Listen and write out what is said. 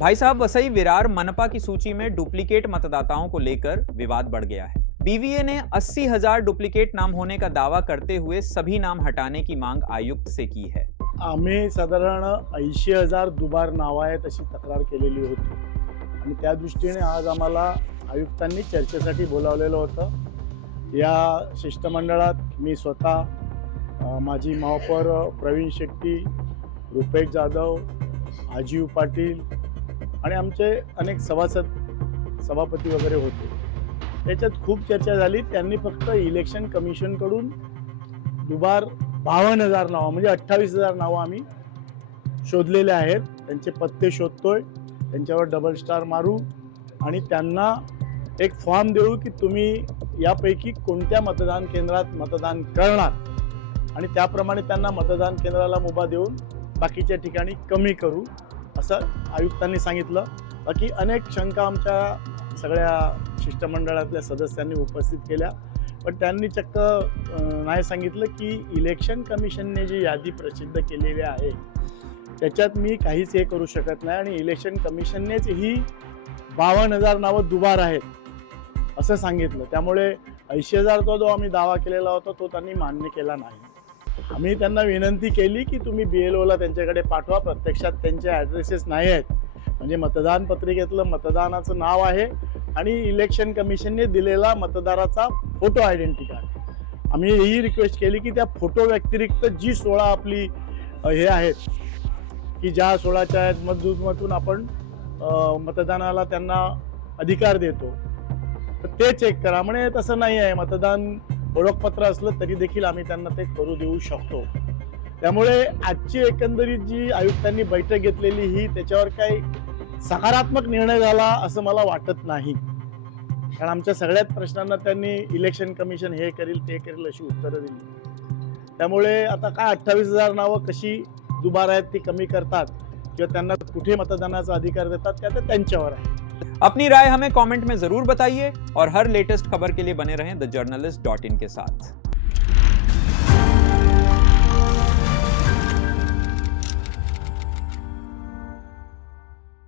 भाई साहब, वसई विरार मनपा की सूची में डुप्लीकेट मतदाताओं को लेकर विवाद बढ़ गया है। बीवीए ने 80,000 डुप्लीकेट नाम होने का दावा करते हुए सभी नाम हटाने की मांग आयुक्त से की है। आम्ही साधारण 80,000 दुबार नावं आहेत अशी तक्रार केलेली होती आणि त्या दृष्टीने आज आम्हाला आयुक्तांनी चर्चेसाठी बोलावलेलं होतं। या शिष्टमंडळात मी स्वतः, माजी महापौर प्रवीण शेट्टी, रुपेश जाधव, आजीव पाटील आणि आमचे अनेक सभापती वगैरे होते। त्याच्यात खूप चर्चा झाली। त्यांनी फक्त इलेक्शन कमिशनकडून दुबार 52,000 नावं म्हणजे 28,000 नावं आम्ही शोधलेले आहेत। त्यांचे पत्ते शोधतोय, त्यांच्यावर डबल स्टार मारू आणि त्यांना एक फॉर्म देऊ की तुम्ही यापैकी कोणत्या मतदान केंद्रात मतदान करणार आणि त्याप्रमाणे त्यांना मतदान केंद्राला मुभा देऊन बाकीच्या ठिकाणी कमी करू असं आयुक्तांनी सांगितलं। बाकी अनेक शंका आमच्या सगळ्या शिष्टमंडळातल्या सदस्यांनी उपस्थित केल्या, पण त्यांनी चक्क नाही सांगितलं की इलेक्शन कमिशनने जी यादी प्रसिद्ध केलेली आहे त्याच्यात मी काहीच हे करू शकत नाही आणि इलेक्शन कमिशननेच ही 52,000 नावं दुबार आहेत असं सांगितलं। त्यामुळे 80,000 जो आम्ही दावा केलेला होता तो त्यांनी मान्य केला नाही। आम्ही त्यांना विनंती केली की तुम्ही BLOला त्यांच्याकडे पाठवा, प्रत्यक्षात त्यांचे ॲड्रेसेस नाही आहेत, म्हणजे मतदान पत्रिकेतलं मतदानाचं नाव आहे आणि इलेक्शन कमिशनने दिलेला मतदाराचा फोटो आयडेंटिटी कार्ड। आम्ही ही रिक्वेस्ट केली की त्या फोटो व्यतिरिक्त जी 16 आपली हे आहेत की ज्या 16च्या मधून आपण मतदानाला त्यांना अधिकार देतो तर ते चेक करा। म्हणजे तसं नाही आहे, मतदान ओळखपत्र असलं तरी देखील आम्ही त्यांना ते करू देऊ शकतो। त्यामुळे आजची एकंदरीत जी आयुक्तांनी बैठक घेतलेली ही त्याच्यावर काही सकारात्मक निर्णय झाला असं मला वाटत नाही, कारण आमच्या सगळ्याच प्रश्नांना त्यांनी इलेक्शन कमिशन हे करेल ते करेल अशी उत्तरं दिली। त्यामुळे आता काय 28,000 नावं कशी दुबार आहेत ती कमी करतात किंवा त्यांना कुठे मतदानाचा अधिकार देतात ते आता त्यांच्यावर आहे। अपनी राय हमें कमेंट में जरूर बताइए और हर लेटेस्ट खबर के लिए बने रहें द जर्नलिस्ट.in के साथ।